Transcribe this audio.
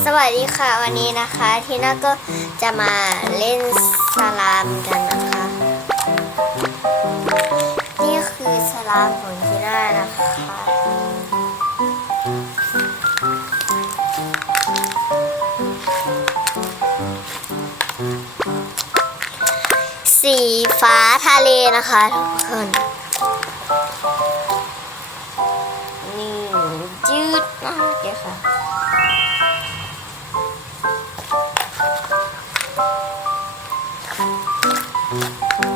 สวัสดีค่ะวันนี้นะคะทีน่าก็จะมาเล่นสลามกันนะคะ นี่คือสลามของทีน่านะคะสีฟ้าทะเลนะคะทุกคนนี่ยืดมากเลยค่ะ Thank you.